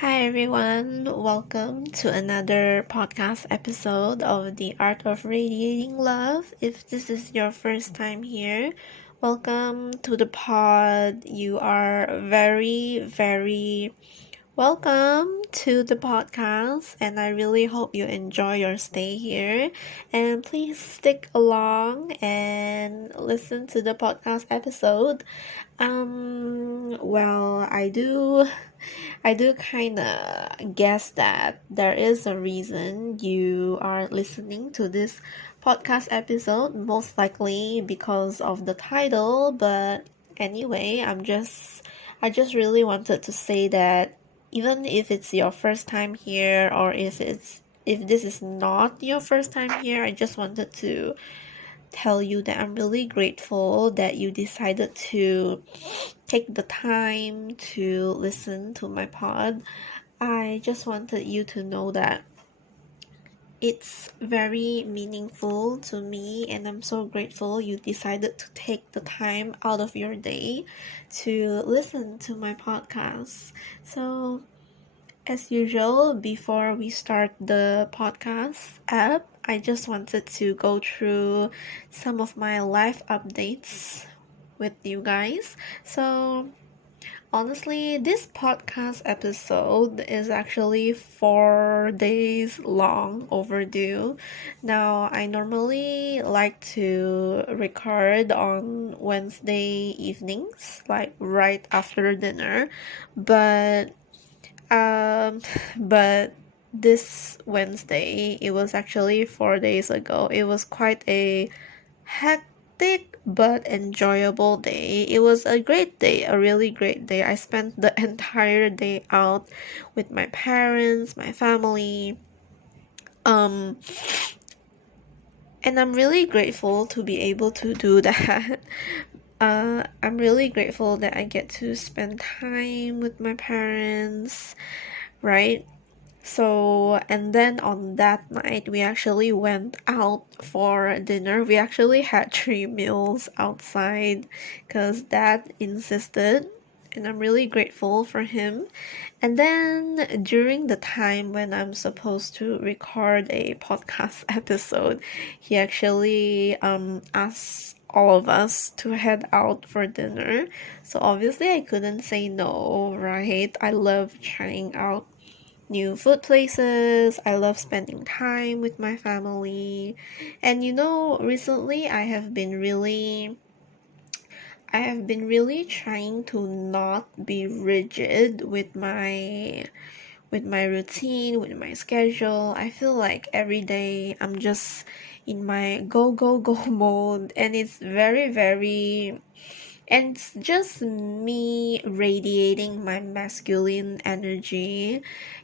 Hi everyone, welcome to another podcast episode of the Art of Radiating Love. If this is your first time here, welcome to the pod. You are very welcome to the podcast, and I really hope you enjoy your stay here. And please stick along and listen to the podcast episode. Well, I do kind of guess that there is a reason you are listening to this podcast episode, most likely because of the title, but anyway, I just really wanted to say that even if it's your first time here or if this is not your first time here, I just wanted to tell you that I'm really grateful that you decided to take the time to listen to my pod. I just wanted you to know that it's very meaningful to me, and I'm so grateful you decided to take the time out of your day to listen to my podcast. So, as usual, before we start the podcast app, I just wanted to go through some of my life updates with you guys. So, honestly, this podcast episode is actually 4 days long overdue. Now, I normally like to record on Wednesday evenings, like right after dinner, but um, but this Wednesday, it was actually 4 days ago. It was quite a hectic but enjoyable day. It was a great day, a really great day. I spent the entire day out with my parents, my family. Um, and I'm really grateful to be able to do that. I'm really grateful that I get to spend time with my parents, right? So, and then on that night, we actually went out for dinner. We actually had 3 meals outside because Dad insisted, and I'm really grateful for him. And then during the time when I'm supposed to record a podcast episode, he actually asked all of us to head out for dinner. So obviously I couldn't say no, right? I love trying out new food places. I love spending time with my family. And recently I have been really trying to not be rigid with my routine, with my schedule. I feel like every day I'm just in my go mode, and it's and it's just me radiating my masculine energy.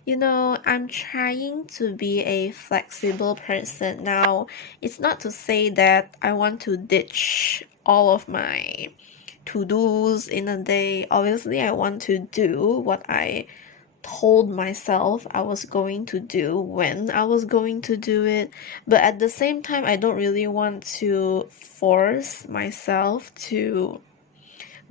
I'm trying to be a flexible person. Now, it's not to say that I want to ditch all of my to-dos in a day. Obviously, I want to do what I told myself I was going to do when I was going to do it. But at the same time, I don't really want to force myself to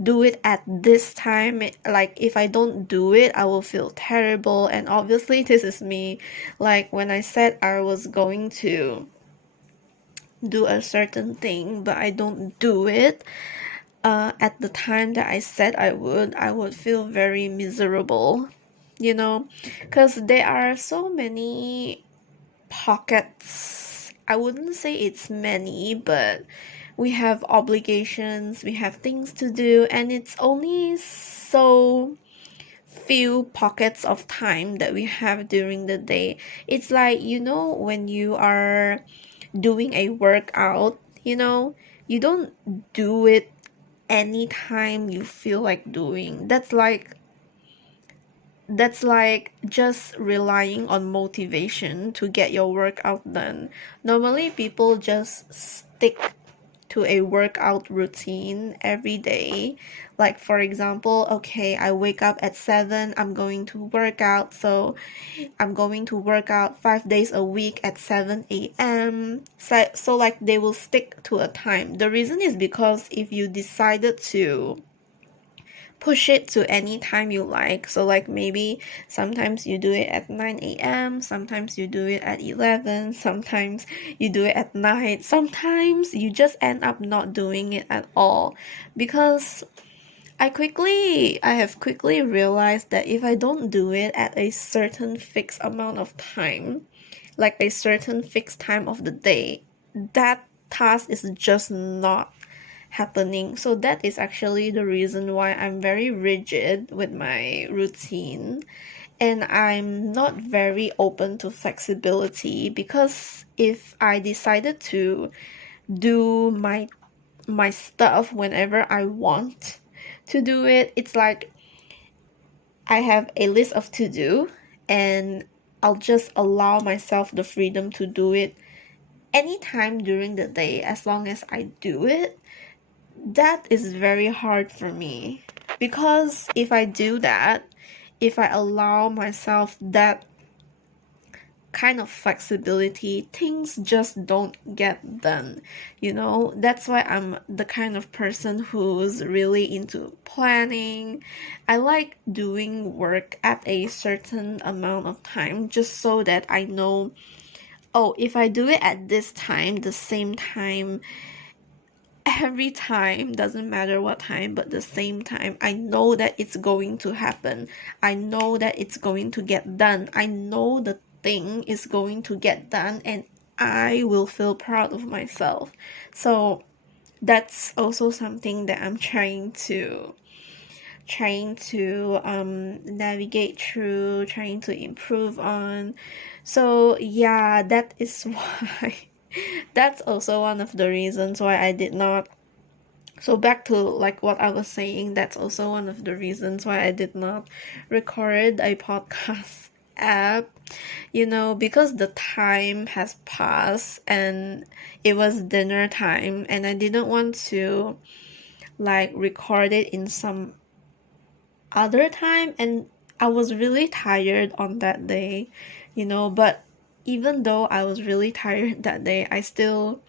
do it at this time. Like, if I don't do it, I will feel terrible. And obviously, this is me. Like, when I said I was going to do a certain thing, but I don't do it at the time that I said I would feel very miserable, because there are so many pockets. I wouldn't say it's many, but we have obligations, we have things to do, and it's only so few pockets of time that we have during the day. It's like, when you are doing a workout, you don't do it anytime you feel like doing. That's like just relying on motivation to get your workout done. Normally, people just stick to a workout routine every day. Like, for example, okay, I wake up at 7, I'm going to work out, so I'm going to work out 5 days a week at 7 a.m. So like they will stick to a time. The reason is because if you decided to push it to any time you like. So like maybe sometimes you do it at 9 a.m., sometimes you do it at 11, sometimes you do it at night, sometimes you just end up not doing it at all. Because I have quickly realized that if I don't do it at a certain fixed amount of time, like a certain fixed time of the day, that task is just not happening. So that is actually the reason why I'm very rigid with my routine, and I'm not very open to flexibility, because if I decided to do my stuff whenever I want to do it, it's like I have a list of to do, and I'll just allow myself the freedom to do it anytime during the day as long as I do it. That is very hard for me, because if I do that, if I allow myself that kind of flexibility, things just don't get done. That's why I'm the kind of person who's really into planning. I like doing work at a certain amount of time just so that I know, oh, if I do it at this time, the same time, every time, doesn't matter what time, but the same time, I know that it's going to happen. I know that it's going to get done. I know the thing is going to get done, and I will feel proud of myself. So that's also something that I'm trying to navigate through, trying to improve on. So yeah, that is why that's also one of the reasons why I did not. So back to like what I was saying, that's also one of the reasons why I did not record a podcast app, because the time has passed and it was dinner time, and I didn't want to like record it in some other time, and I was really tired on that day, but even though I was really tired that day, I still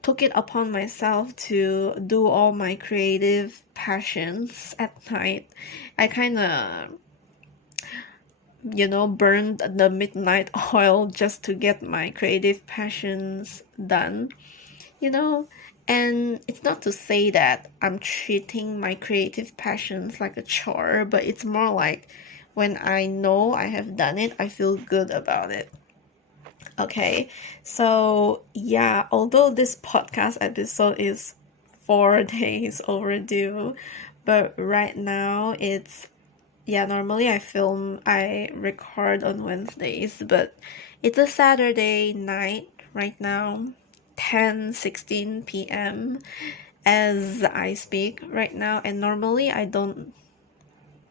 took it upon myself to do all my creative passions at night. I kind of, burned the midnight oil just to get my creative passions done, you know? And it's not to say that I'm treating my creative passions like a chore, but it's more like when I know I have done it, I feel good about it. Okay, so yeah, although this podcast episode is 4 days overdue, but right now normally I record on Wednesdays, but it's a Saturday night right now, 10:16 p.m. as I speak right now, and normally I don't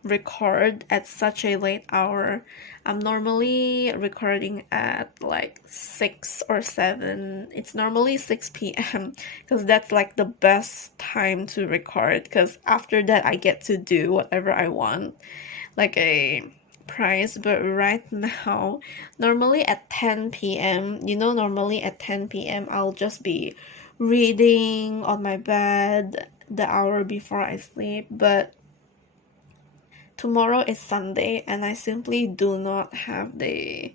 record at such a late hour. I'm normally recording at like 6 or 7. It's normally 6 p.m. because that's like the best time to record, because after that I get to do whatever I want, like a price. But right now, normally at 10 p.m., normally at 10 p.m. I'll just be reading on my bed the hour before I sleep. But tomorrow is Sunday, and I simply do not have the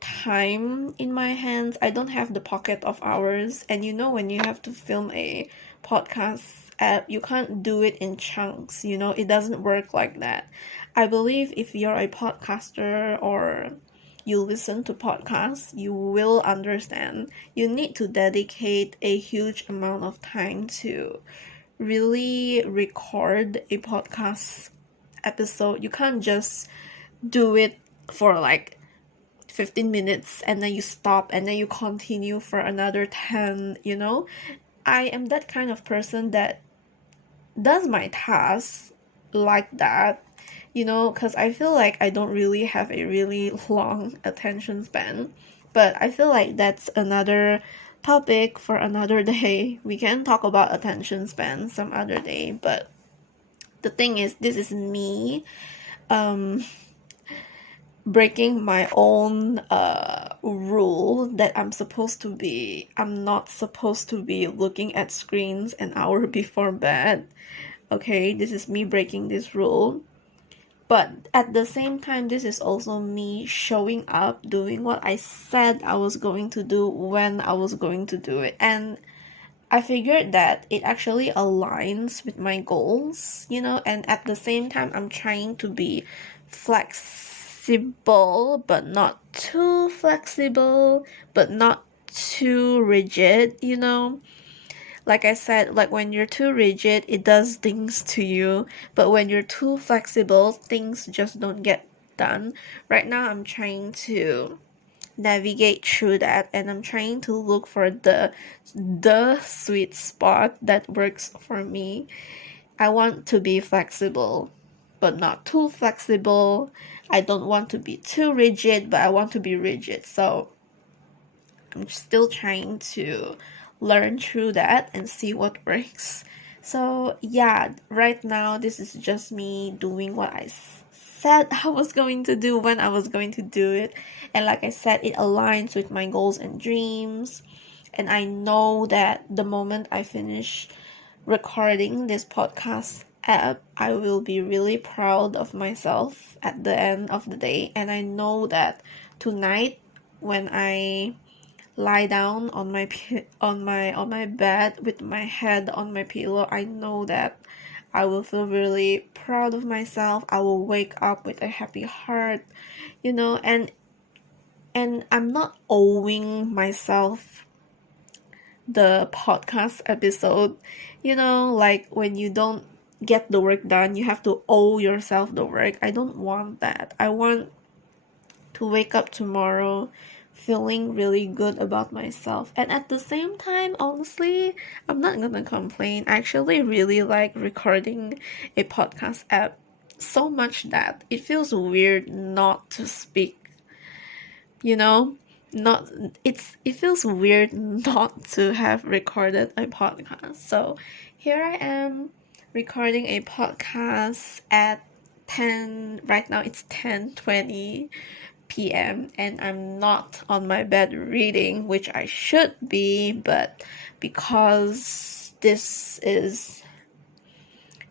time in my hands. I don't have the pocket of hours. And when you have to film a podcast app, you can't do it in chunks. It doesn't work like that. I believe if you're a podcaster or you listen to podcasts, you will understand. You need to dedicate a huge amount of time to really record a podcast episode. You can't just do it for like 15 minutes and then you stop and then you continue for another 10. I am that kind of person that does my tasks like that, because I feel like I don't really have a really long attention span. But I feel like that's another topic for another day. We can talk about attention span some other day, but the thing is, this is me breaking my own rule that I'm not supposed to be looking at screens an hour before bed. Okay, this is me breaking this rule. But at the same time, this is also me showing up, doing what I said I was going to do when I was going to do it. And I figured that it actually aligns with my goals, and at the same time, I'm trying to be flexible, but not too flexible, but not too rigid. Like I said, like when you're too rigid, it does things to you, but when you're too flexible, things just don't get done. Right now, I'm trying to navigate through that, and I'm trying to look for the sweet spot that works for me. I want to be flexible, but not too flexible. I don't want to be too rigid, but I want to be rigid. So I'm still trying to learn through that and see what works. So, yeah, right now, this is just me doing what I said I was going to do when I was going to do it. And like I said, it aligns with my goals and dreams. And I know that the moment I finish recording this podcast app, I will be really proud of myself at the end of the day. And I know that tonight, when I lie down on my bed with my head on my pillow, I know that I will feel really proud of myself. I will wake up with a happy heart, and I'm not owing myself the podcast episode, like when you don't get the work done, you have to owe yourself the work. I don't want that. I want to wake up tomorrow feeling really good about myself. And at the same time, honestly, I'm not gonna complain. I actually really like recording a podcast app so much that it feels weird not to speak, you know? Not it feels weird not to have recorded a podcast. So here I am recording a podcast at 10 right now. It's 10:20 p.m. and I'm not on my bed reading, which I should be, but because this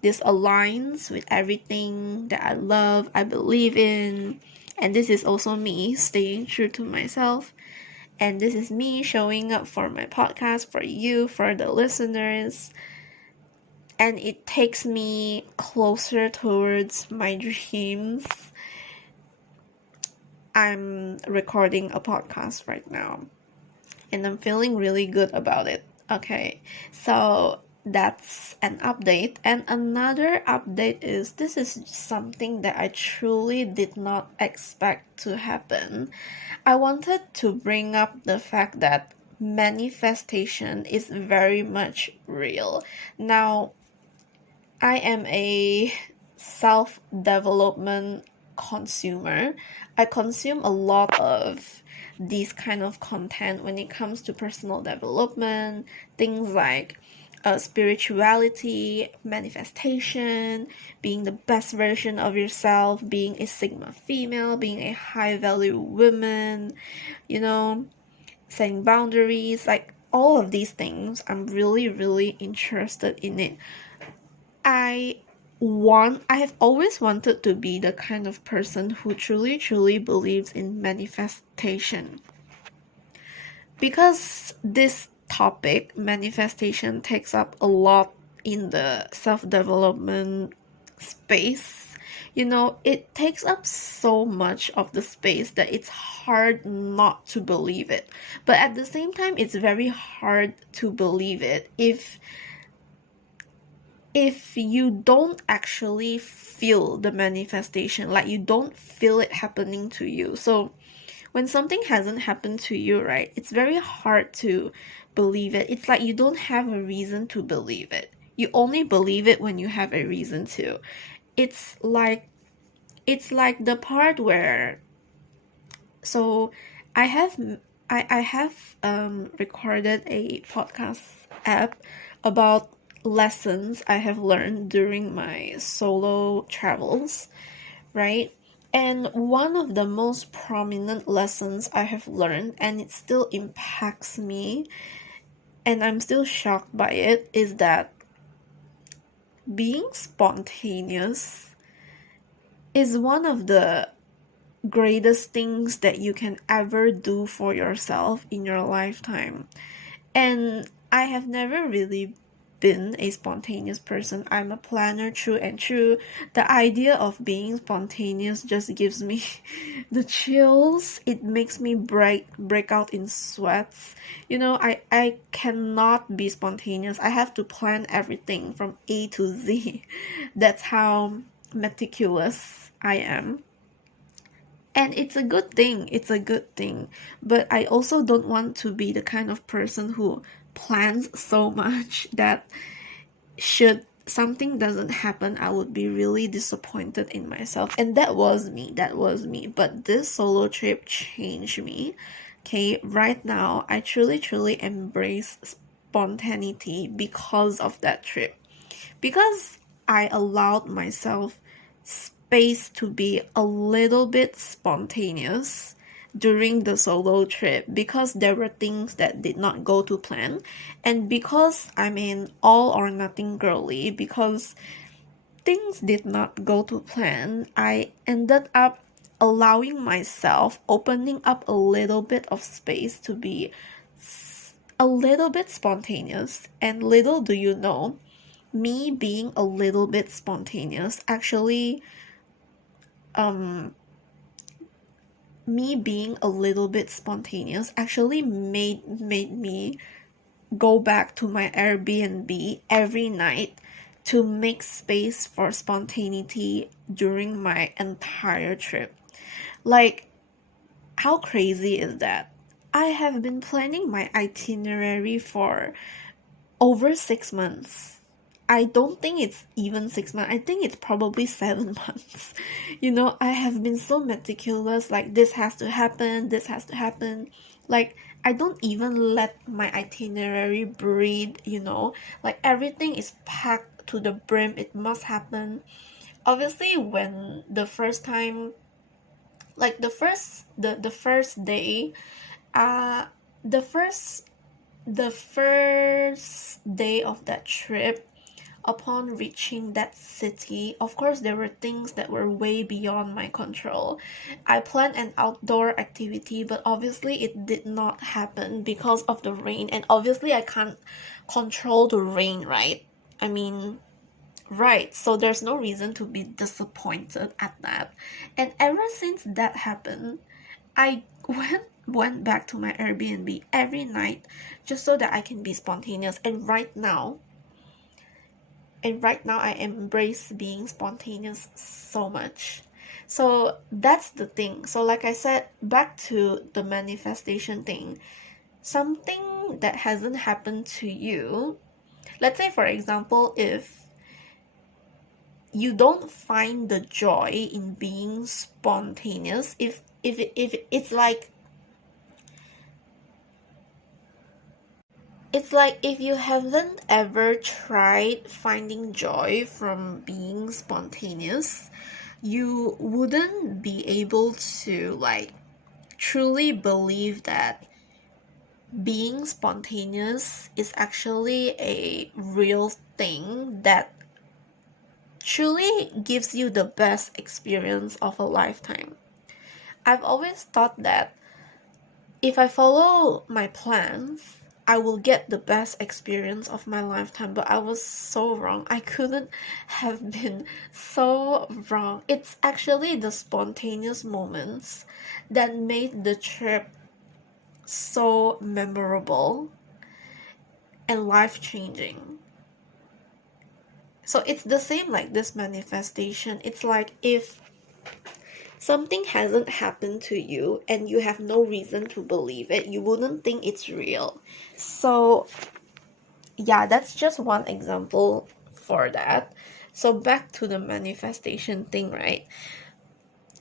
aligns with everything that I love, I believe in, and this is also me staying true to myself. And this is me showing up for my podcast, for you, for the listeners. And it takes me closer towards my dreams. I'm recording a podcast right now, and I'm feeling really good about it. Okay, so that's an update. And another update is this is something that I truly did not expect to happen. I wanted to bring up the fact that manifestation is very much real. Now, I am a self-development consumer. I consume a lot of these kind of content when it comes to personal development, things like spirituality, manifestation, being the best version of yourself, being a Sigma female, being a high value woman, setting boundaries, like all of these things. I'm really, really interested in it. I have always wanted to be the kind of person who truly, truly believes in manifestation. Because this topic, manifestation, takes up a lot in the self-development space. It takes up so much of the space that it's hard not to believe it. But at the same time, it's very hard to believe it if you don't actually feel the manifestation, like you don't feel it happening to you. So when something hasn't happened to you, right, it's very hard to believe it. It's like you don't have a reason to believe it. You only believe it when you have a reason to. It's like the part where, so I have recorded a podcast app about lessons I have learned during my solo travels, right? And one of the most prominent lessons I have learned, and it still impacts me, and I'm still shocked by it, is that being spontaneous is one of the greatest things that you can ever do for yourself in your lifetime. And I have never really been a spontaneous person. I'm a planner true and true. The idea of being spontaneous just gives me the chills. It makes me break out in sweats. I cannot be spontaneous. I have to plan everything from A to Z. That's how meticulous I am. And it's a good thing. It's a good thing. But I also don't want to be the kind of person who plans so much that should something doesn't happen, I would be really disappointed in myself. And that was me. That was me. But this solo trip changed me. Okay, right now, I truly embrace spontaneity because of that trip. Because I allowed myself space to be a little bit spontaneous during the solo trip, because there were things that did not go to plan, and because I'm an all or nothing girly, because things did not go to plan, I ended up allowing myself, opening up a little bit of space to be a little bit spontaneous. And little do you know, me being a little bit spontaneous actually me being a little bit spontaneous actually made me go back to my Airbnb every night to make space for spontaneity during my entire trip. Like, how crazy is that? I have been planning my itinerary for over 6 months. I don't think it's even 6 months. I think it's probably 7 months. I have been so meticulous. Like, this has to happen, this has to happen. Like, I don't even let my itinerary breathe. Like, everything is packed to the brim. It must happen. Obviously, when the first time, like the first day, uh, the first day of that trip, upon reaching that city, of course, there were things that were way beyond my control. I planned an outdoor activity, but obviously it did not happen because of the rain. And obviously, I can't control the rain, right? I mean, right. So there's no reason to be disappointed at that. And ever since that happened, I went back to my Airbnb every night just so that I can be spontaneous. And right now I embrace being spontaneous so much. So that's the thing. So like I said, back to the manifestation thing, something that hasn't happened to you, let's say for example, if you don't find the joy in being spontaneous, if it's like if you haven't ever tried finding joy from being spontaneous, you wouldn't be able to truly believe that being spontaneous is actually a real thing that truly gives you the best experience of a lifetime. I've always thought that if I follow my plans, I will get the best experience of my lifetime, but I was so wrong. I couldn't have been so wrong. It's actually the spontaneous moments that made the trip so memorable and life-changing. So it's the same like this manifestation. It's like if something hasn't happened to you and you have no reason to believe it, you wouldn't think it's real. So yeah, that's just one example for that. So back to the manifestation thing, right?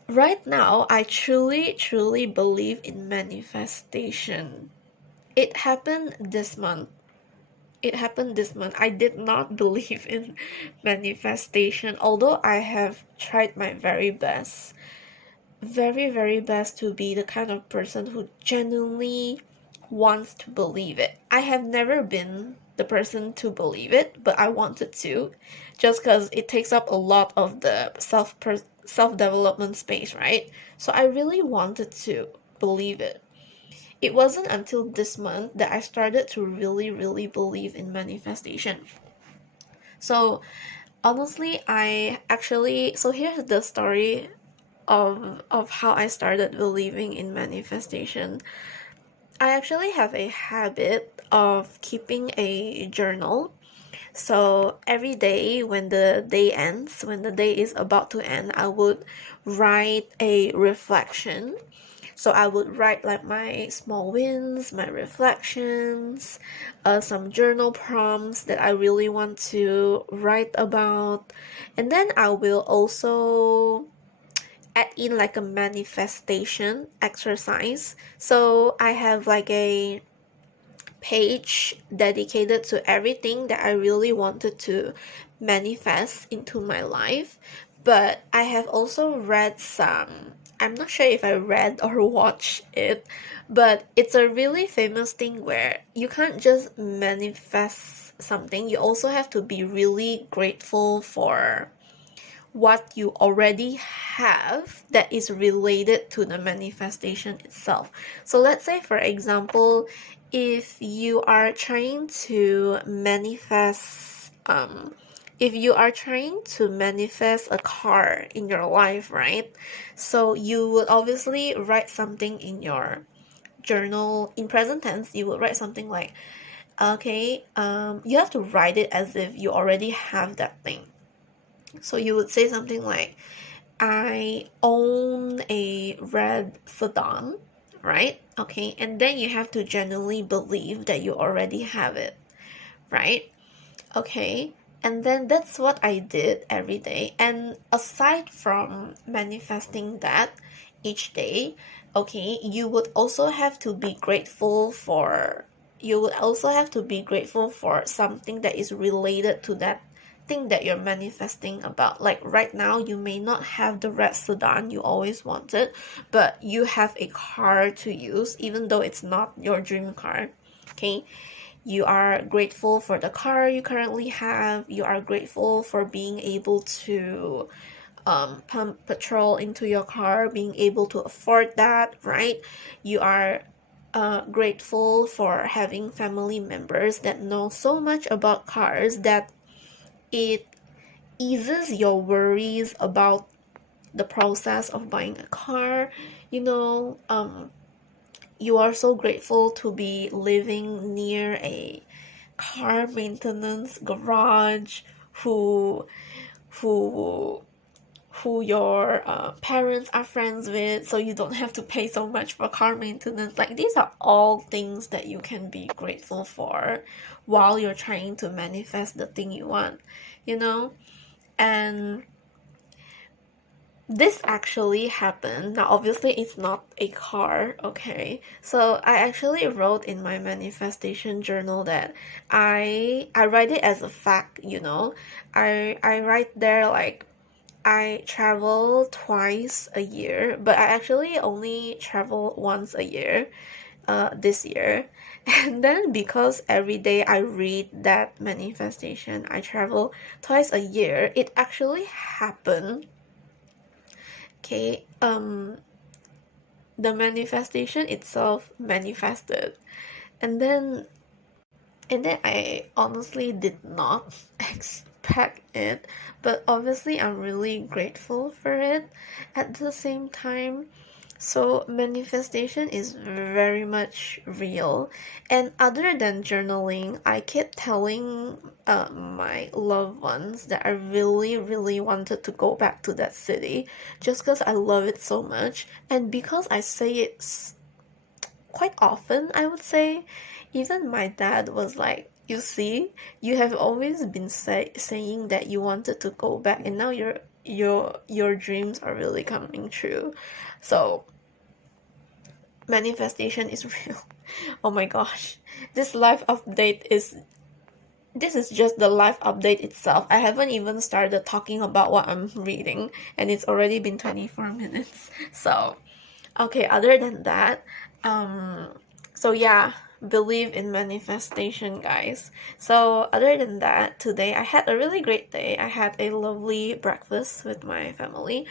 Right now, I truly believe in manifestation. It happened this month. I did not believe in manifestation, although I have tried my very best, very best to be the kind of person who genuinely wants to believe it. I have never been the person to believe it, but I wanted to, just because it takes up a lot of the self-development space, right? So I really wanted to believe it. It wasn't until this month that I started to really, really believe in manifestation. So honestly, so here's the story of how I started believing in manifestation. I actually have a habit of keeping a journal. So every day when the day ends, when the day is about to end, I would write a reflection. So I would write like my small wins, my reflections, some journal prompts that I really want to write about. And then I will also add in like a manifestation exercise. So I have like a page dedicated to everything that I really wanted to manifest into my life. But I have also read some, I'm not sure if I read or watched it, but it's a really famous thing where you can't just manifest something, you also have to be really grateful for what you already have that is related to the manifestation itself. So let's say, for example, if you are trying to manifest if you are trying to manifest a car in your life, right? So you would obviously write something in your journal in present tense. You would write something like, okay, you have to write it as if you already have that thing. So you would say something like, I own a red sedan, right? Okay, and then you have to genuinely believe that you already have it, right? Okay, and then that's what I did every day. And aside from manifesting that each day, okay, you would also have to be grateful for something that is related to that thing that you're manifesting about. Like right now, you may not have the red sedan you always wanted, but you have a car to use, even though it's not your dream car. Okay, you are grateful for the car you currently have. You are grateful for being able to pump petrol into your car, being able to afford that, right? You are grateful for having family members that know so much about cars that it eases your worries about the process of buying a car. You know, you are so grateful to be living near a car maintenance garage who who who your parents are friends with, so you don't have to pay so much for car maintenance. Like these are all things that you can be grateful for while you're trying to manifest the thing you want, you know. And this actually happened. Now, obviously, it's not a car, okay? So I actually wrote in my manifestation journal that I write it as a fact, you know. I write there like I travel twice a year, but I actually only travel once a year, this year. And then because every day I read that manifestation, I travel twice a year, it actually happened. Okay, the manifestation itself manifested. And then I honestly did not expect it, but obviously I'm really grateful for it at the same time. So manifestation is very much real. And other than journaling, I keep telling my loved ones that I really, really wanted to go back to that city just because I love it so much. And because I say it quite often, I would say. Even my dad was like, you see, you have always been saying that you wanted to go back, and now your dreams are really coming true. So manifestation is real. Oh my gosh, this life update is this is just the life update itself. I haven't even started talking about what I'm reading, and it's already been 24 minutes. So okay, other than that, so yeah, believe in manifestation, guys. So other than that, today I had a really great day. I had a lovely breakfast with my family.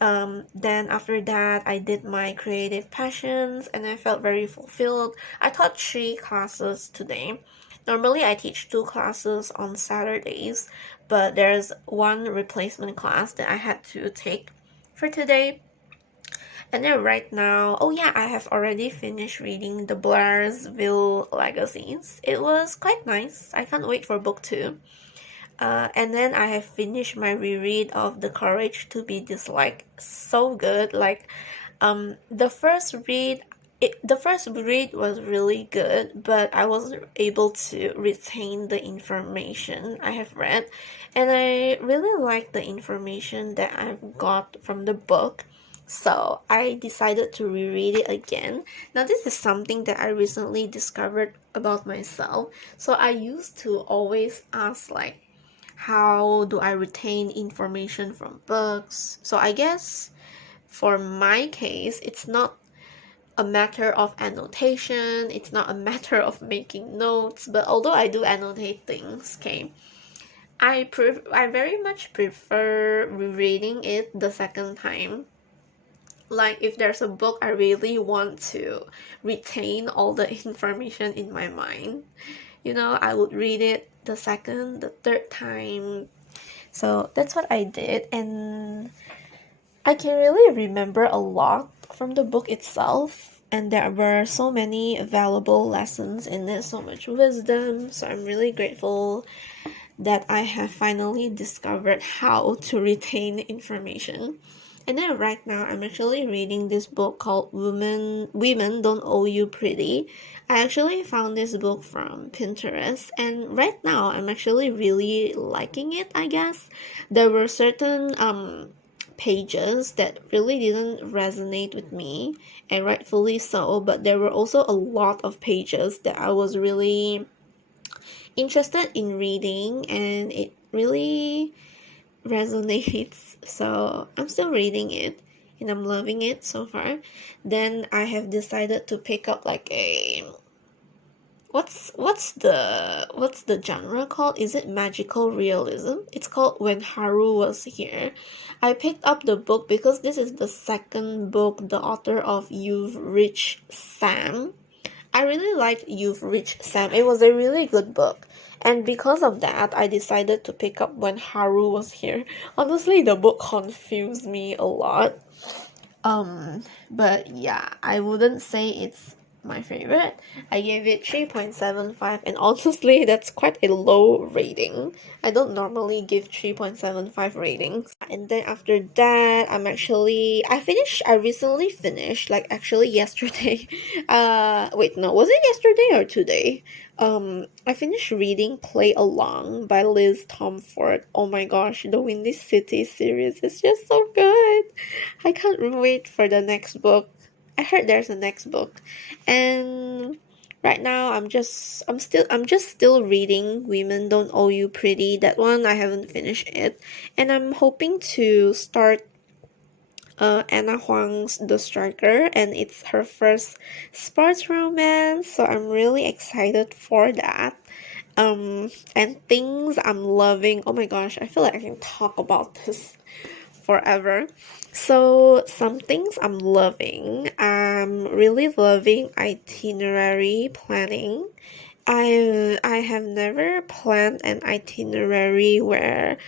Then after that, I did my creative passions and I felt very fulfilled. I taught 3 classes today. Normally I teach 2 classes on Saturdays, but there's one replacement class that I had to take for today. And then right now, oh yeah, I have already finished reading the Blairsville Legacies. It was quite nice. I can't wait for book 2. And then I have finished my reread of The Courage to Be Disliked. So good. Like, the first read, the first read was really good, but I wasn't able to retain the information I have read. And I really like the information that I've got from the book. So I decided to reread it again. Now this is something that I recently discovered about myself. So I used to always ask like, how do I retain information from books? So I guess for my case, it's not a matter of annotation, it's not a matter of making notes, but although I do annotate things, okay, I very much prefer rereading it the second time. Like if there's a book I really want to retain all the information in my mind, I would read it the second, the third time. So that's what I did, and I can really remember a lot from the book itself, and there were so many valuable lessons in it, so much wisdom. So I'm really grateful that I have finally discovered how to retain information. And then right now I'm actually reading this book called Women Don't Owe You Pretty. I actually found this book from Pinterest, and right now I'm actually really liking it, I guess. There were certain pages that really didn't resonate with me, and rightfully so, but there were also a lot of pages that I was really interested in reading, and it really resonates. So I'm still reading it and I'm loving it so far. Then I have decided to pick up like a what's the genre called? Is it magical realism? It's called When Haru Was Here. I picked up the book because this is the second book the author of You've Reached Sam. I really liked You've Reached Sam. It was a really good book. And because of that, I decided to pick up When Haru Was Here. Honestly, the book confused me a lot. But yeah, I wouldn't say it's my favorite. I gave it 3.75, and honestly, that's quite a low rating. I don't normally give 3.75 ratings. And then after that, I recently finished, like actually yesterday. Wait, no, was it yesterday or today? I finished reading Play Along by Liz Tomford. Oh my gosh, the Windy City series is just so good. I can't wait for the next book. I heard there's a next book. And right now I'm just still reading Women Don't Owe You Pretty. That one I haven't finished it. And I'm hoping to start Anna Huang's The Striker, and it's her first sports romance, so I'm really excited for that. And things I'm loving. Oh my gosh, I feel like I can talk about this forever. So some things I'm loving. I'm really loving itinerary planning. I have never planned an itinerary where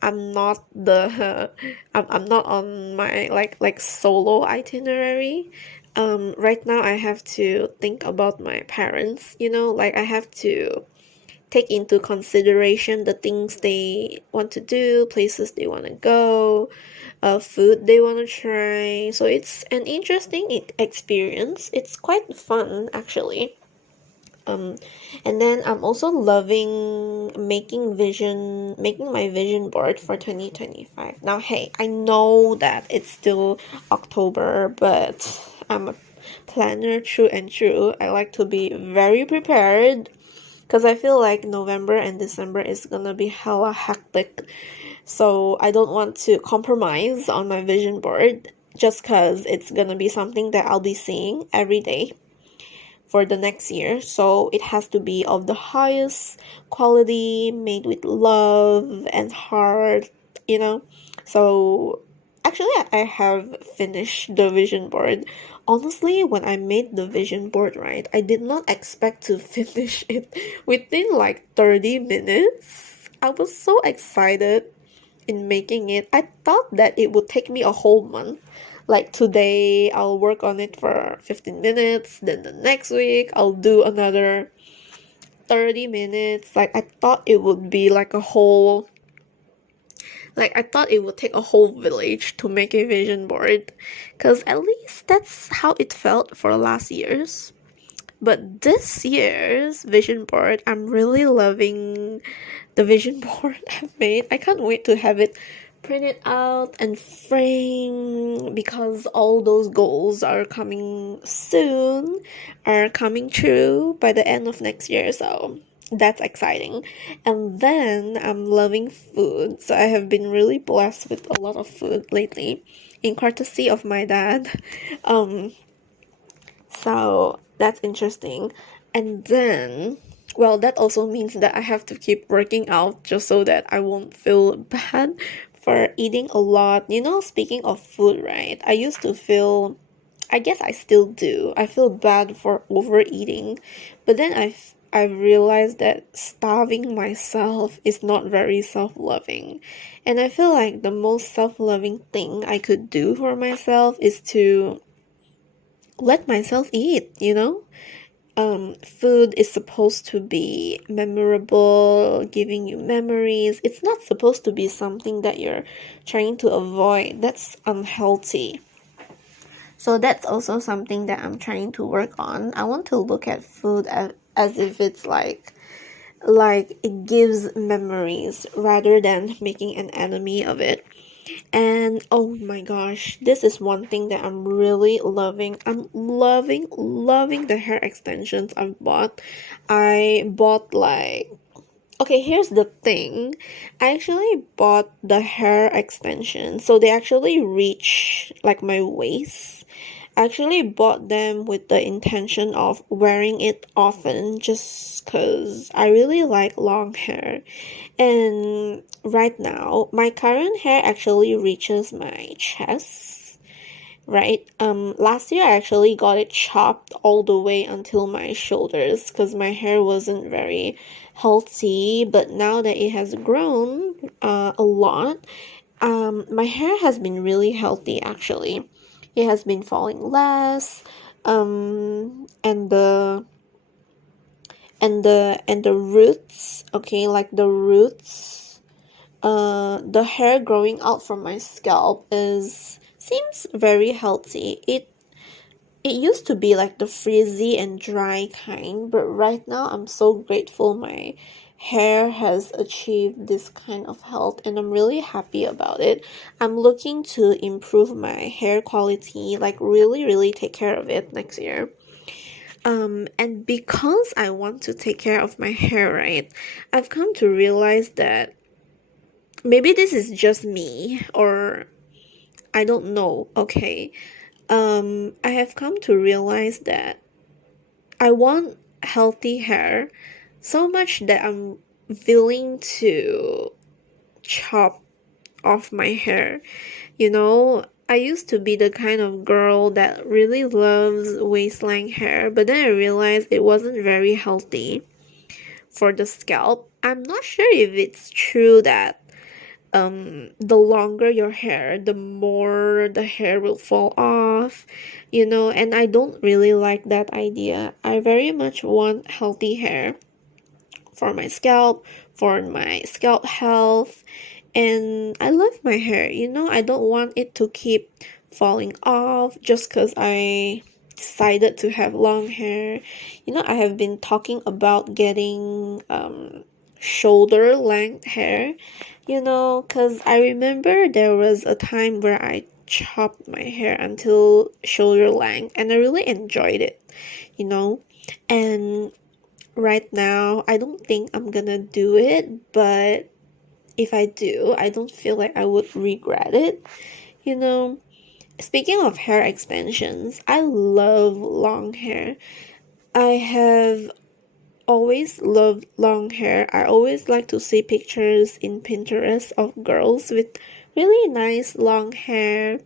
I'm not the I'm not on my like solo itinerary. Right now I have to think about my parents, like I have to take into consideration the things they want to do, places they want to go, food they want to try. So it's an interesting experience. It's quite fun actually. Um, and then I'm also loving making my vision board for 2025. Now, hey, I know that it's still October, but I'm a planner true and true. I like to be very prepared because I feel like November and December is gonna be hella hectic. So I don't want to compromise on my vision board just because it's gonna be something that I'll be seeing every day. for the next year. So it has to be of the highest quality, made with love and heart, you know. So actually, I have finished the vision board. Honestly, when I made the vision board, right, I did not expect to finish it within like 30 minutes. I was so excited in making it. I thought that it would take me a whole month. Like today, I'll work on it for 15 minutes, then the next week, I'll do another 30 minutes. Like, I thought it would be like a whole, like, I thought it would take a whole village to make a vision board. Because at least that's how it felt for last year's. But this year's vision board, I'm really loving the vision board I've made. I can't wait to have it printed out and framed because all those goals are coming soon, are coming true by the end of next year. So that's exciting. And then I'm loving food. So I have been really blessed with a lot of food lately, in courtesy of my dad. Um, so that's interesting. And then, well, that also means that I have to keep working out just so that I won't feel bad for eating a lot. You know, speaking of food, right? I used to feel, I guess I still do. I feel bad for overeating. But then I've realized that starving myself is not very self-loving. And I feel like the most self-loving thing I could do for myself is to let myself eat, you know? Food is supposed to be memorable, giving you memories. It's not supposed to be something that you're trying to avoid. That's unhealthy. So that's also something that I'm trying to work on. I want to look at food as if it's like it gives memories rather than making an enemy of it. And oh my gosh, this is one thing that I'm really loving. I'm loving the hair extensions I've bought. I bought like, okay, here's the thing. I actually bought the hair extension. So they actually reach like my waist. I actually bought them with the intention of wearing it often just because I really like long hair. And right now, my current hair actually reaches my chest, right? Last year I actually got it chopped all the way until my shoulders because my hair wasn't very healthy. But now that it has grown a lot, my hair has been really healthy actually. It has been falling less, and the roots, okay, like the roots, the hair growing out from my scalp is seems very healthy. It used to be like the frizzy and dry kind, but right now I'm so grateful my hair has achieved this kind of health and I'm really happy about it. I'm looking to improve my hair quality, like really take care of it next year. And because I want to take care of my hair, right, I've come to realize that maybe this is just me or I don't know, okay. I have come to realize that I want healthy hair so much that I'm willing to chop off my hair. You know, I used to be the kind of girl that really loves waistline hair, but then I realized it wasn't very healthy for the scalp. I'm not sure if it's true that the longer your hair, the more the hair will fall off, you know, and I don't really like that idea. I very much want healthy hair for my scalp health, and I love my hair, you know. I don't want it to keep falling off just because I decided to have long hair. You know, I have been talking about getting shoulder length hair, you know, because I remember there was a time where I chopped my hair until shoulder length and I really enjoyed it, you know. And right now, I don't think I'm gonna do it, but if I do, I don't feel like I would regret it, you know. Speaking of hair extensions, I love long hair. I have always loved long hair. I always like to see pictures in Pinterest of girls with really nice long hair,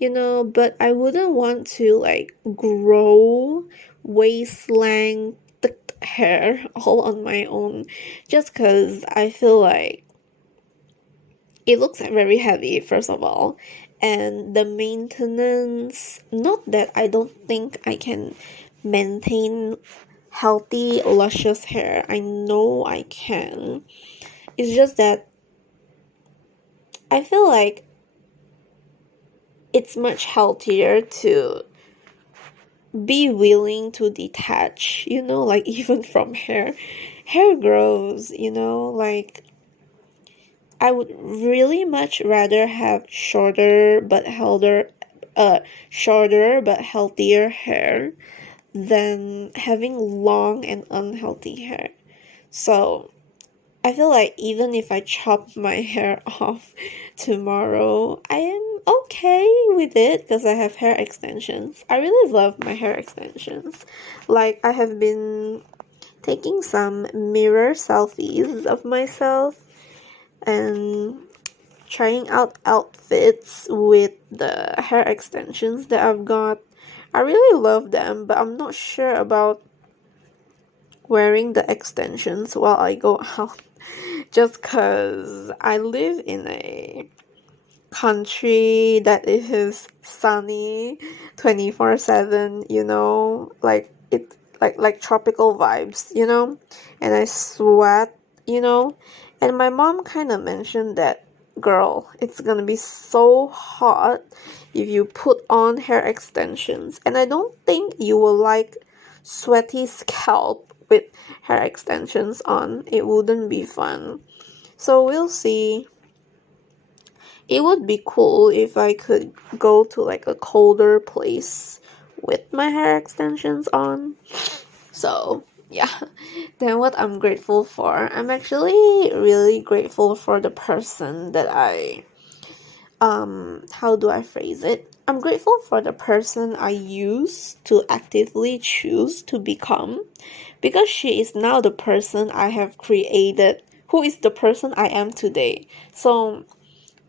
but I wouldn't want to like grow waist length thick hair all on my own just because I feel like it looks very heavy, first of all, and the maintenance, not that I don't think I can maintain healthy luscious hair. I know I can. It's just that I feel like it's much healthier to be willing to detach, like even from hair. Hair grows, like I would really much rather have shorter but healthier hair than having long and unhealthy hair. So I feel like even if I chop my hair off tomorrow, I am okay with it because I have hair extensions. I really love my hair extensions. Like, I have been taking some mirror selfies of myself and trying out outfits with the hair extensions that I've got. I really love them, but I'm not sure about wearing the extensions while I go out. Just because I live in a country that is sunny 24/7, like it like tropical vibes, and I sweat, and my mom kind of mentioned that, girl, it's gonna be so hot if you put on hair extensions, and I don't think you will like sweaty scalp with hair extensions on. It wouldn't be fun. So we'll see. It would be cool if I could go to like a colder place with my hair extensions on. So, yeah. Then what I'm grateful for, I'm actually really grateful for the person that how do I phrase it? I'm grateful for the person I used to actively choose to become, because she is now the person I have created, who is the person I am today. So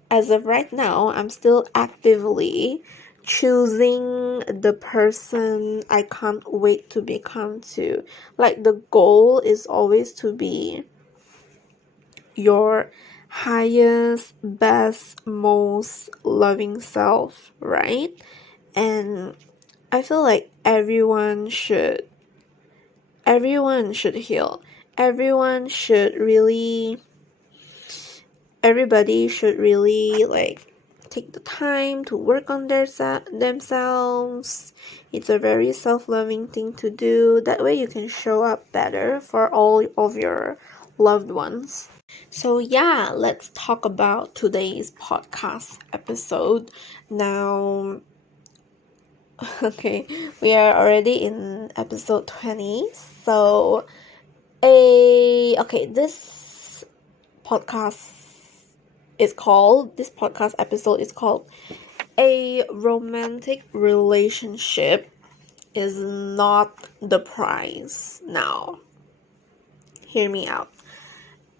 as of right now, I'm still actively choosing the person I can't wait to become to. Like, the goal is always to be your highest, best, most loving self, right? And I feel like everyone should heal. Everybody should really like take the time to work on themselves. It's a very self-loving thing to do. That way you can show up better for all of your loved ones. So yeah, let's talk about today's podcast episode. Now, okay, we are already in episode 20. So, this podcast episode is called A Romantic Relationship is Not the Prize. Now, hear me out.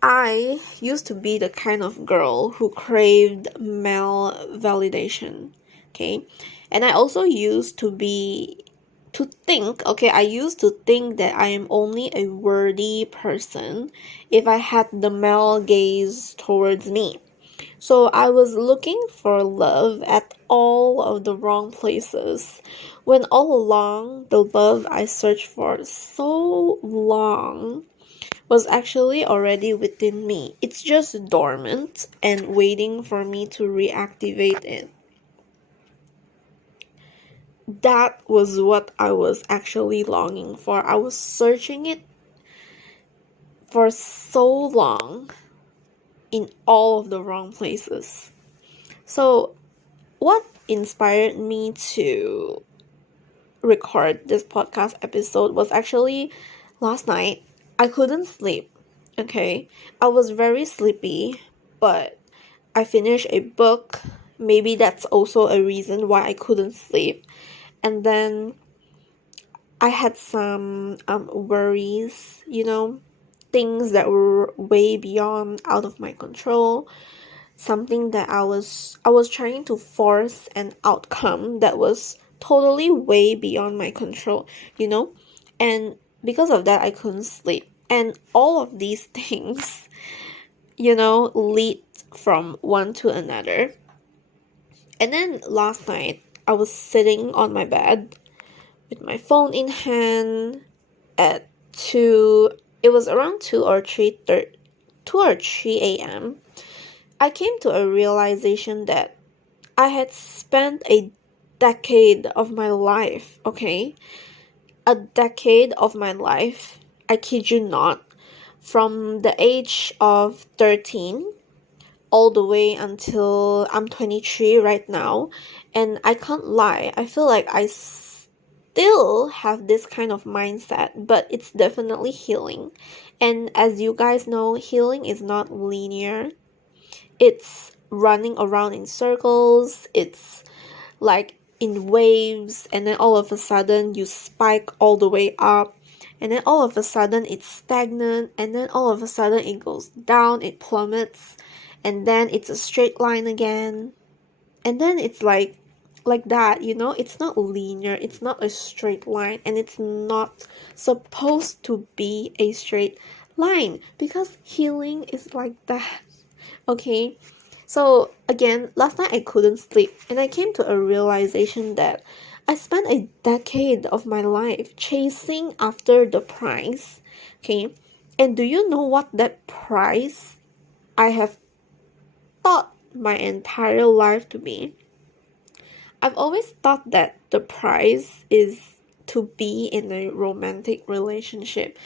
I used to be the kind of girl who craved male validation, okay? And I also used to think that I am only a worthy person if I had the male gaze towards me. So I was looking for love at all of the wrong places, when all along the love I searched for so long was actually already within me. It's just dormant and waiting for me to reactivate it. That was what I was actually longing for. I was searching it for so long in all of the wrong places. So, what inspired me to record this podcast episode was actually last night. I couldn't sleep, okay? I was very sleepy, but I finished a book. Maybe that's also a reason why I couldn't sleep. And then I had some worries, things that were way beyond out of my control, something that I was trying to force an outcome that was totally way beyond my control, you know? And because of that I couldn't sleep. And all of these things, lead from one to another. And then last night I was sitting on my bed with my phone in hand at 2 it was around 2 or 3 a.m. I came to a realization that I had spent a decade of my life, okay? A decade of my life, I kid you not, from the age of 13 all the way until I'm 23 right now. And I can't lie, I feel like I still have this kind of mindset, but it's definitely healing. And as you guys know, healing is not linear. It's running around in circles, it's like in waves, and then all of a sudden you spike all the way up, and then all of a sudden it's stagnant, and then all of a sudden it goes down, it plummets, and then it's a straight line again, and then it's like that, it's not linear, it's not a straight line, and it's not supposed to be a straight line because healing is like that. Okay, so again, last night I couldn't sleep, and I came to a realization that I spent a decade of my life chasing after the prize. Okay, and do you know what that prize I have thought my entire life to be? I've always thought that the prize is to be in a romantic relationship.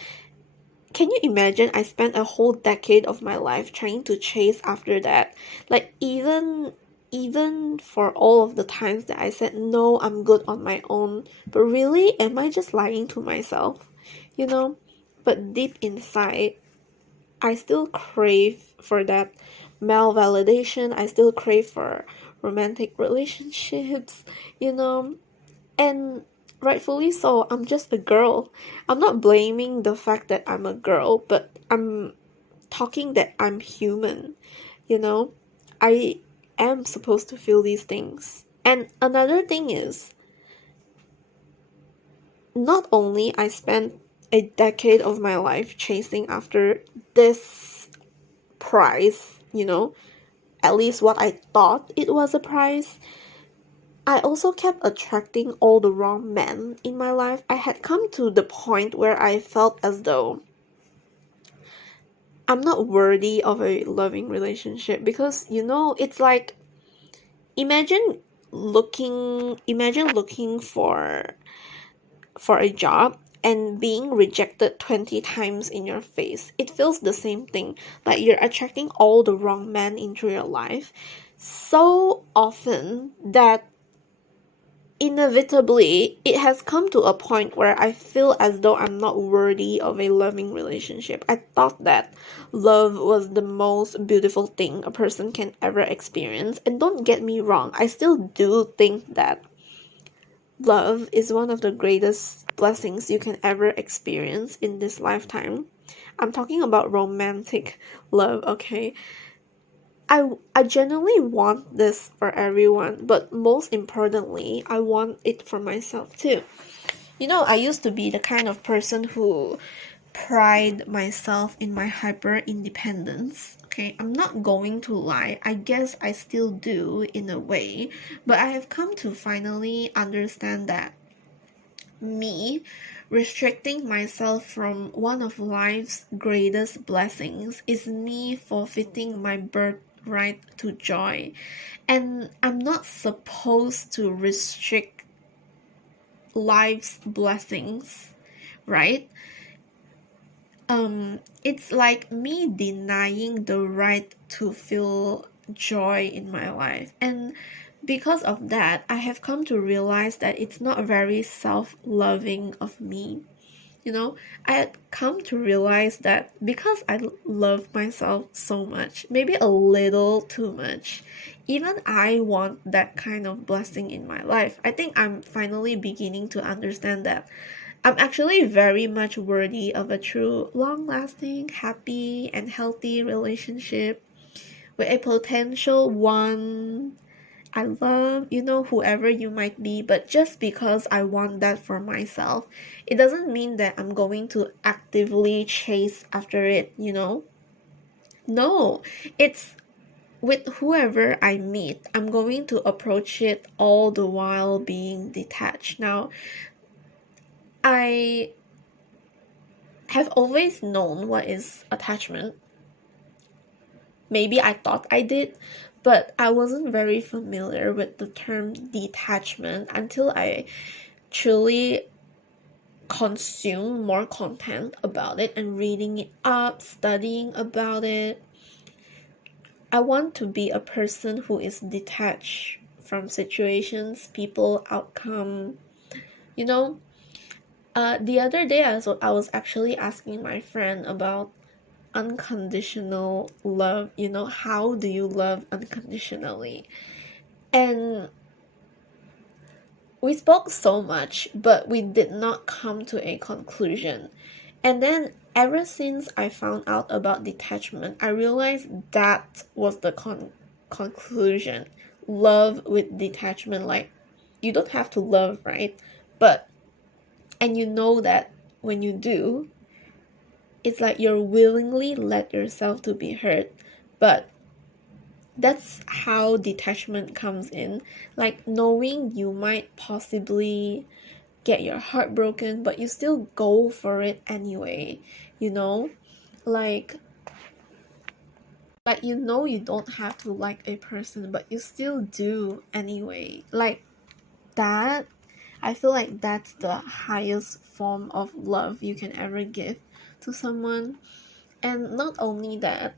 Can you imagine I spent a whole decade of my life trying to chase after that? Like even for all of the times that I said no, I'm good on my own, but really am I just lying to myself? You know? But deep inside, I still crave for that male validation. I still crave for romantic relationships, you know? And rightfully so, I'm just a girl. I'm not blaming the fact that I'm a girl, but I'm talking that I'm human, you know? I am supposed to feel these things. And another thing is, not only I spent a decade of my life chasing after this prize, at least what I thought it was a prize, I also kept attracting all the wrong men in my life. I had come to the point where I felt as though I'm not worthy of a loving relationship because it's like imagine looking for a job and being rejected 20 times in your face. It feels the same thing. Like you're attracting all the wrong men into your life so often that inevitably, it has come to a point where I feel as though I'm not worthy of a loving relationship. I thought that love was the most beautiful thing a person can ever experience. And don't get me wrong, I still do think that love is one of the greatest blessings you can ever experience in this lifetime. I'm talking about romantic love, okay? I genuinely want this for everyone, but most importantly, I want it for myself too. I used to be the kind of person who pride myself in my hyper independence. Okay, I'm not going to lie. I guess I still do in a way, but I have come to finally understand that me restricting myself from one of life's greatest blessings is me forfeiting my birthright to joy. And I'm not supposed to restrict life's blessings, right? It's like me denying the right to feel joy in my life. And because of that, I have come to realize that it's not very self-loving of me. I had come to realize that because I love myself so much, maybe a little too much, even I want that kind of blessing in my life. I think I'm finally beginning to understand that I'm actually very much worthy of a true, long-lasting, happy, and healthy relationship with a potential one I love, whoever you might be, but just because I want that for myself, it doesn't mean that I'm going to actively chase after it. No, it's with whoever I meet, I'm going to approach it all the while being detached. Now, I have always known what is attachment. Maybe I thought I did, but I wasn't very familiar with the term detachment until I truly consume more content about it and reading it up, studying about it. I want to be a person who is detached from situations, people, outcome. You know, the other day I was actually asking my friend about unconditional love. How do you love unconditionally? And we spoke so much, but we did not come to a conclusion. And then, ever since I found out about detachment, I realized that was the conclusion. Love with detachment. Like, you don't have to love, right? But, and you know that when you do, it's like you're willingly let yourself to be hurt. But that's how detachment comes in. Like, knowing you might possibly get your heart broken, but you still go for it anyway, you know? Like, you don't have to like a person, but you still do anyway. Like, that, I feel like that's the highest form of love you can ever give to someone. And not only that,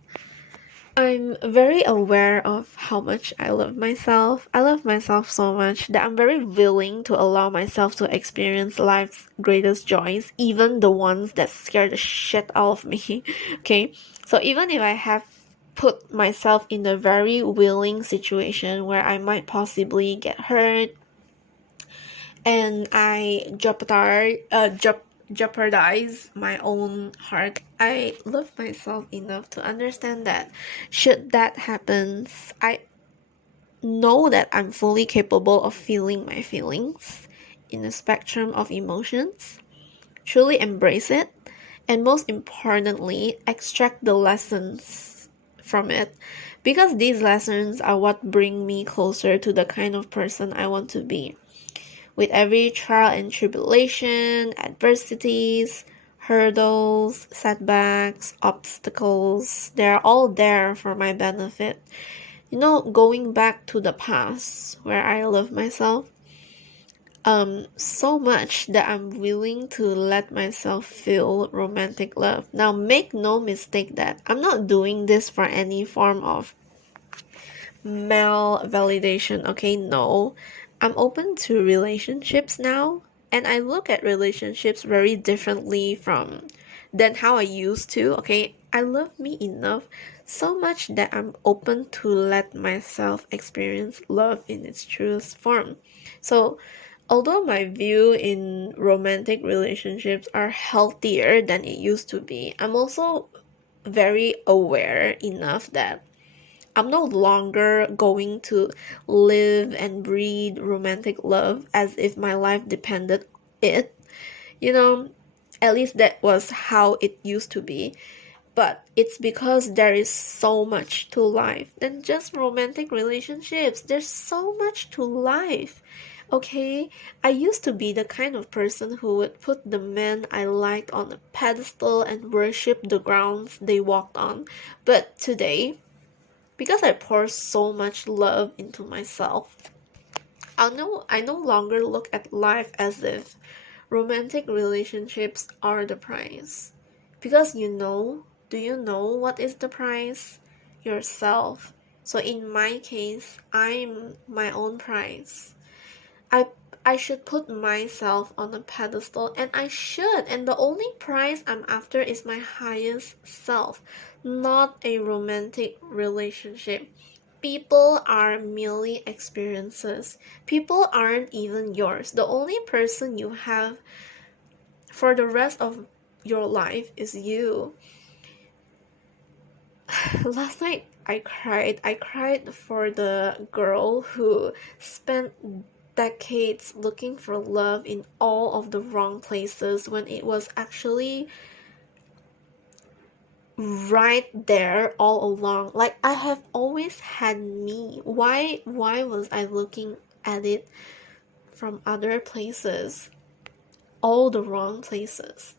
I'm very aware of how much I love myself. I love myself so much that I'm very willing to allow myself to experience life's greatest joys, even the ones that scare the shit out of me. Okay? So even if I have put myself in a very willing situation where I might possibly get hurt and I jeopardize my own heart. I love myself enough to understand that should that happen, I know that I'm fully capable of feeling my feelings in a spectrum of emotions, truly embrace it, and most importantly, extract the lessons from it, because these lessons are what bring me closer to the kind of person I want to be. With every trial and tribulation, adversities, hurdles, setbacks, obstacles, they're all there for my benefit. Going back to the past where I love myself so much that I'm willing to let myself feel romantic love. Now, make no mistake that I'm not doing this for any form of male validation, okay? No. I'm open to relationships now, and I look at relationships very differently from than how I used to, okay? I love me enough so much that I'm open to let myself experience love in its truest form. So, although my view in romantic relationships are healthier than it used to be, I'm also very aware enough that I'm no longer going to live and breathe romantic love as if my life depended it. You know, at least that was how it used to be. But it's because there is so much to life than just romantic relationships. There's so much to life. Okay, I used to be the kind of person who would put the men I liked on a pedestal and worship the grounds they walked on. But today, because I pour so much love into myself, I no longer look at life as if romantic relationships are the prize. Because do you know what is the prize? Yourself. So in my case, I'm my own prize. I I should put myself on a pedestal, and I should, and the only prize I'm after is my highest self, not a romantic relationship. People are merely experiences. People aren't even yours. The only person you have for the rest of your life is you. Last night I cried. I cried for the girl who spent decades looking for love in all of the wrong places when it was actually right there all along. Like, I have always had me. Why was I looking at it from other places? All the wrong places.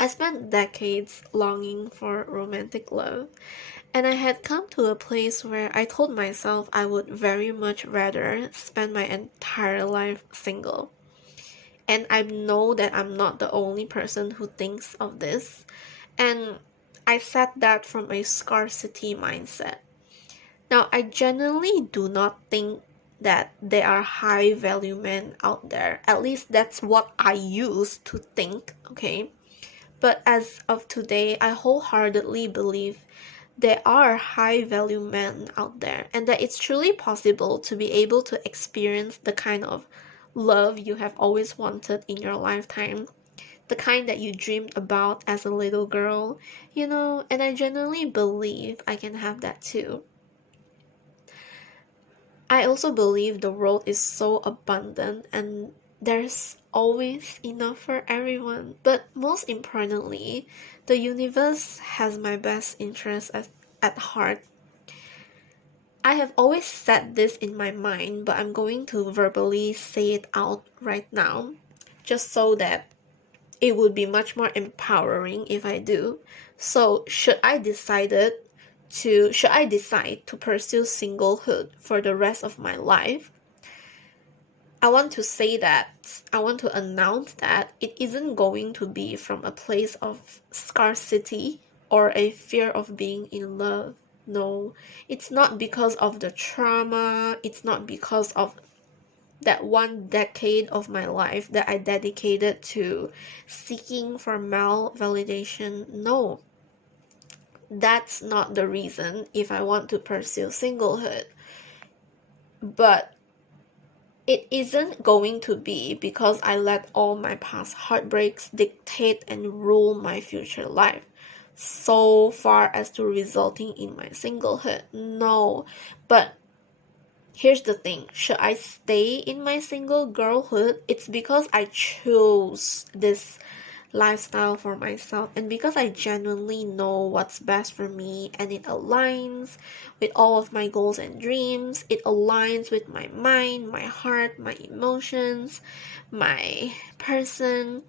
I spent decades longing for romantic love, and I had come to a place where I told myself I would very much rather spend my entire life single. And I know that I'm not the only person who thinks of this. And I said that from a scarcity mindset. Now, I genuinely do not think that there are high value men out there. At least that's what I used to think, okay? But as of today, I wholeheartedly believe there are high value men out there, and that it's truly possible to be able to experience the kind of love you have always wanted in your lifetime, the kind that you dreamed about as a little girl, and I genuinely believe I can have that too. I also believe the world is so abundant and there's always enough for everyone. But most importantly, the universe has my best interest at heart. I have always said this in my mind, but I'm going to verbally say it out right now, just so that it would be much more empowering if I do. So, should I decide to pursue singlehood for the rest of my life, I want to announce that it isn't going to be from a place of scarcity or a fear of being in love. No, it's not because of the trauma, it's not because of that 1 decade of my life that I dedicated to seeking for male validation. No, that's not the reason if I want to pursue singlehood. But it isn't going to be because I let all my past heartbreaks dictate and rule my future life, so far as to resulting in my singlehood. No, but here's the thing. Should I stay in my single girlhood? It's because I chose this lifestyle for myself and because I genuinely know what's best for me, and it aligns with all of my goals and dreams. It aligns with my mind, my heart, my emotions, my person.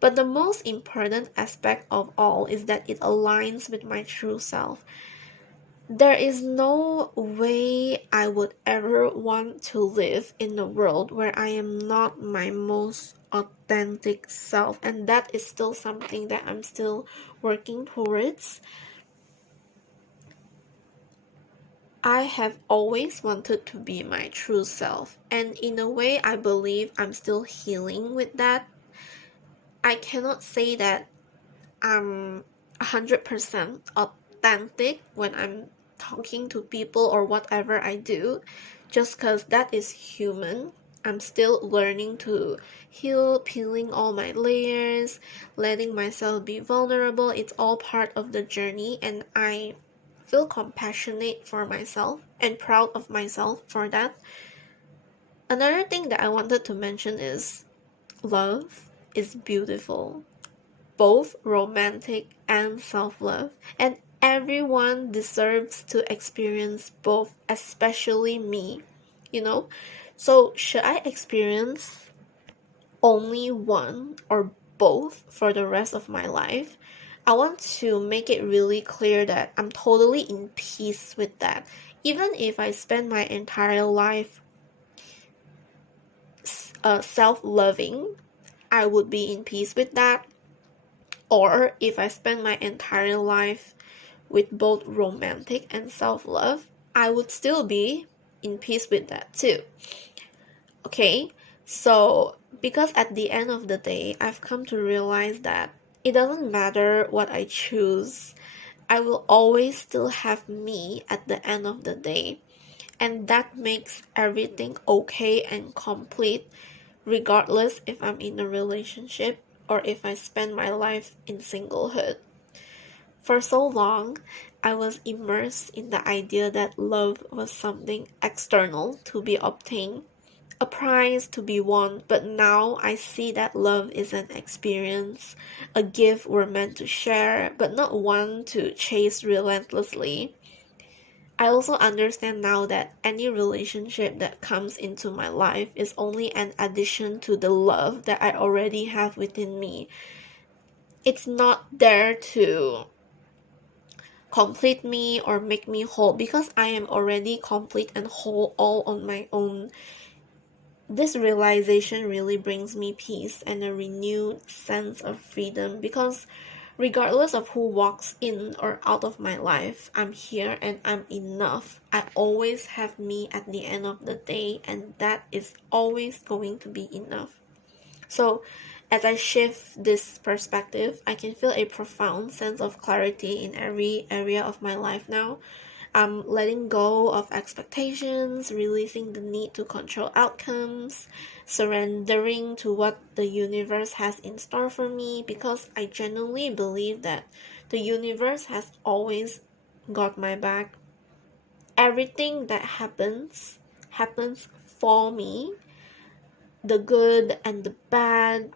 But the most important aspect of all is that it aligns with my true self. There is no way I would ever want to live in a world where I am not my most authentic self, and that is still something that I'm still working towards. I have always wanted to be my true self, and in a way, I believe I'm still healing with that. I cannot say that I'm 100% authentic when I'm talking to people or whatever I do, just because that is human. I'm still learning to heal, peeling all my layers, letting myself be vulnerable. It's all part of the journey, and I feel compassionate for myself and proud of myself for that. Another thing that I wanted to mention is love is beautiful, both romantic and self-love, and everyone deserves to experience both, especially me, you know? So, should I experience only one or both for the rest of my life? I want to make it really clear that I'm totally in peace with that. Even if I spend my entire life self-loving, I would be in peace with that. Or if I spend my entire life with both romantic and self-love, I would still be in peace with that too. Okay? So, because at the end of the day, I've come to realize that it doesn't matter what I choose, I will always still have me at the end of the day. And that makes everything okay and complete, regardless if I'm in a relationship or if I spend my life in singlehood. For so long, I was immersed in the idea that love was something external to be obtained, a prize to be won, but now I see that love is an experience, a gift we're meant to share, but not one to chase relentlessly. I also understand now that any relationship that comes into my life is only an addition to the love that I already have within me. It's not there to complete me or make me whole because I am already complete and whole all on my own. This realization really brings me peace and a renewed sense of freedom because regardless of who walks in or out of my life, I'm here and I'm enough. I always have me at the end of the day, and that is always going to be enough. So, as I shift this perspective, I can feel a profound sense of clarity in every area of my life now. I'm letting go of expectations, releasing the need to control outcomes, surrendering to what the universe has in store for me because I genuinely believe that the universe has always got my back. Everything that happens for me, the good and the bad.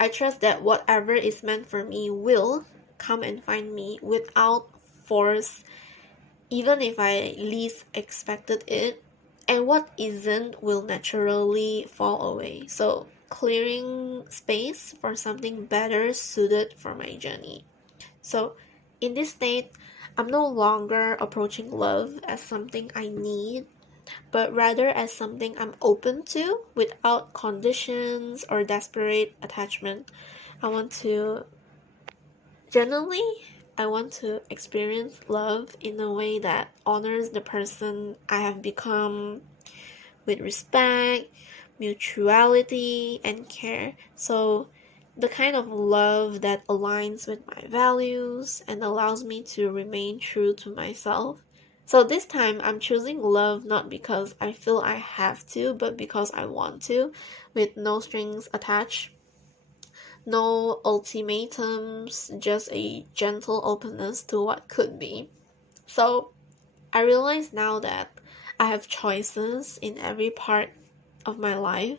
I trust that whatever is meant for me will come and find me without force, even if I least expected it, and what isn't will naturally fall away. So, clearing space for something better suited for my journey. So, in this state, I'm no longer approaching love as something I need, but rather as something I'm open to without conditions or desperate attachment. I want to Generally, I want to experience love in a way that honors the person I have become with respect, mutuality, and care. So, the kind of love that aligns with my values and allows me to remain true to myself. So, this time I'm choosing love not because I feel I have to, but because I want to, with no strings attached. No ultimatums, just a gentle openness to what could be. So I realize now that I have choices in every part of my life,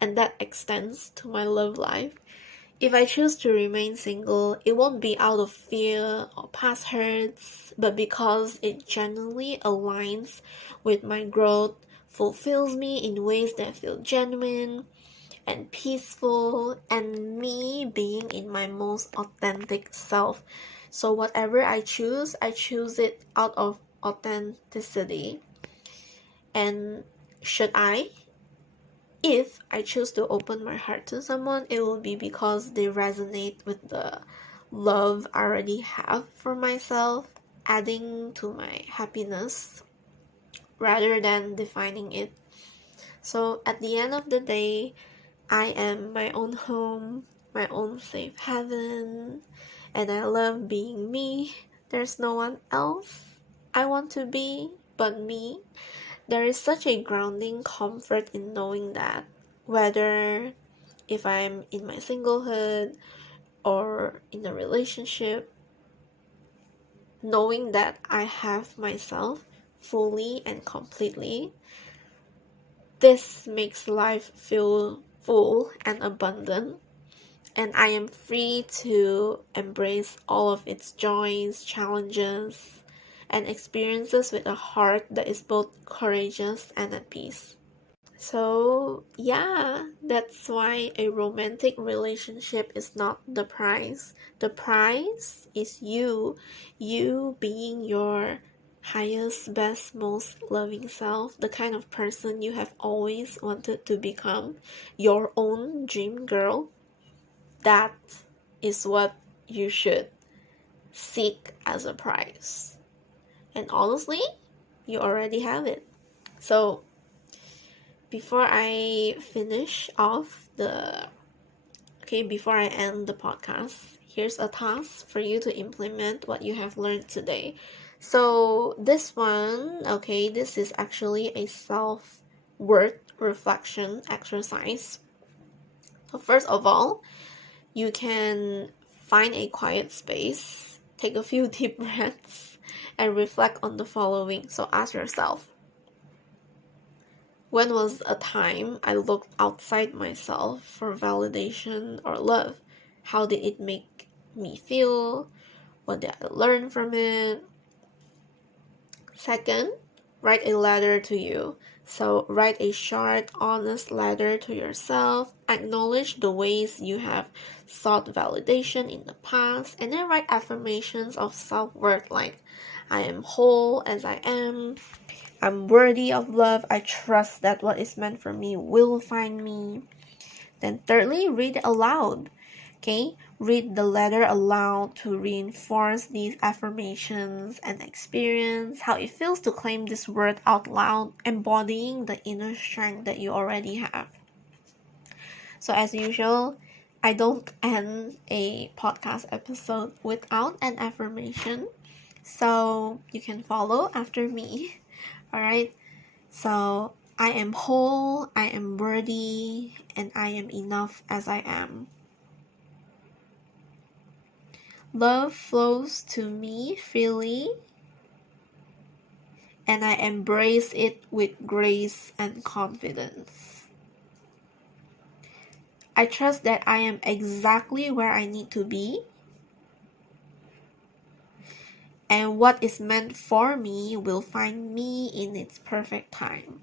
and that extends to my love life. If I choose to remain single, it won't be out of fear or past hurts, but because it genuinely aligns with my growth, fulfills me in ways that feel genuine, and peaceful, and me being in my most authentic self. So whatever I choose it out of authenticity. And should I if I choose to open my heart to someone, it will be because they resonate with the love I already have for myself, adding to my happiness rather than defining it. So at the end of the day, I am my own home, my own safe haven, and I love being me. There's no one else I want to be but me. There is such a grounding comfort in knowing that, whether if I'm in my singlehood or in a relationship, knowing that I have myself fully and completely, this makes life feel full and abundant, and I am free to embrace all of its joys, challenges, and experiences with a heart that is both courageous and at peace. So, yeah, that's why a romantic relationship is not the prize. The prize is you being your highest, best, most loving self, the kind of person you have always wanted to become, your own dream girl. That is what you should seek as a prize. And honestly, you already have it. So, before I finish off before I end the podcast, here's a task for you to implement what you have learned today. So, this is actually a self-worth reflection exercise. So first of all, you can find a quiet space, take a few deep breaths, and reflect on the following. So ask yourself, when was a time I looked outside myself for validation or love? How did it make me feel? What did I learn from it? Second, write a letter to you. So write a short, honest letter to yourself. Acknowledge the ways you have sought validation in the past, and then write affirmations of self-worth like, I am whole as I am. I'm worthy of love. I trust that what is meant for me will find me. Then thirdly, read it aloud. Okay, read the letter aloud to reinforce these affirmations and experience how it feels to claim this word out loud, embodying the inner strength that you already have. So as usual, I don't end a podcast episode without an affirmation. So you can follow after me. Alright, so I am whole, I am worthy, and I am enough as I am. Love flows to me freely, and I embrace it with grace and confidence. I trust that I am exactly where I need to be, and what is meant for me will find me in its perfect time.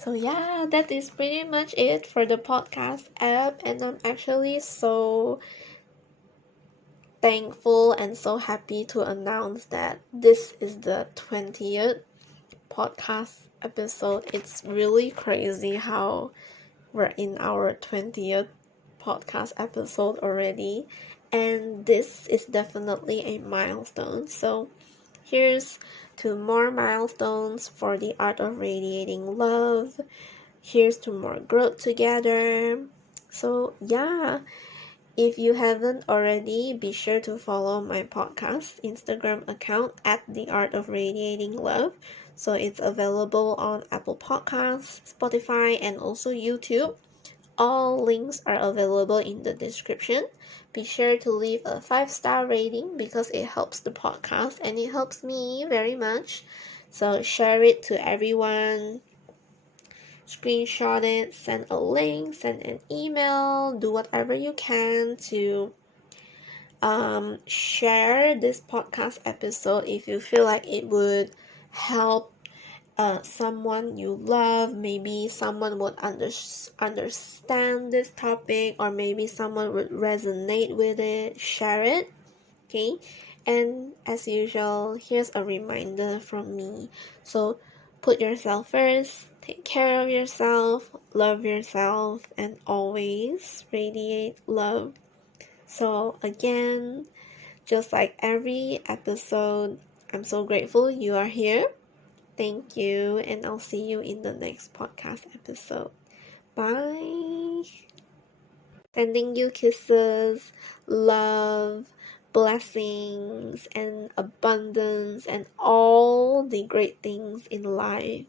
So yeah, that is pretty much it for the podcast app, and I'm actually so thankful and so happy to announce that this is the 20th podcast episode. It's really crazy how we're in our 20th podcast episode already, and this is definitely a milestone. So here's to more milestones for the Art of Radiating Love. Here's to more growth together. So yeah, if you haven't already, be sure to follow my podcast Instagram account at the Art of Radiating Love. So it's available on Apple Podcasts, Spotify, and also YouTube. All links are available in the description. Be sure to leave a 5-star rating because it helps the podcast and it helps me very much. So share it to everyone. Screenshot it, send a link, send an email, do whatever you can to share this podcast episode if you feel like it would help someone you love. Maybe someone would understand this topic, or maybe someone would resonate with it. Share it, okay? And as usual, here's a reminder from me. So put yourself first, take care of yourself, love yourself, and always radiate love. So again, just like every episode, I'm so grateful you are here. Thank you, and I'll see you in the next podcast episode. Bye. Sending you kisses, love, blessings, and abundance, and all the great things in life.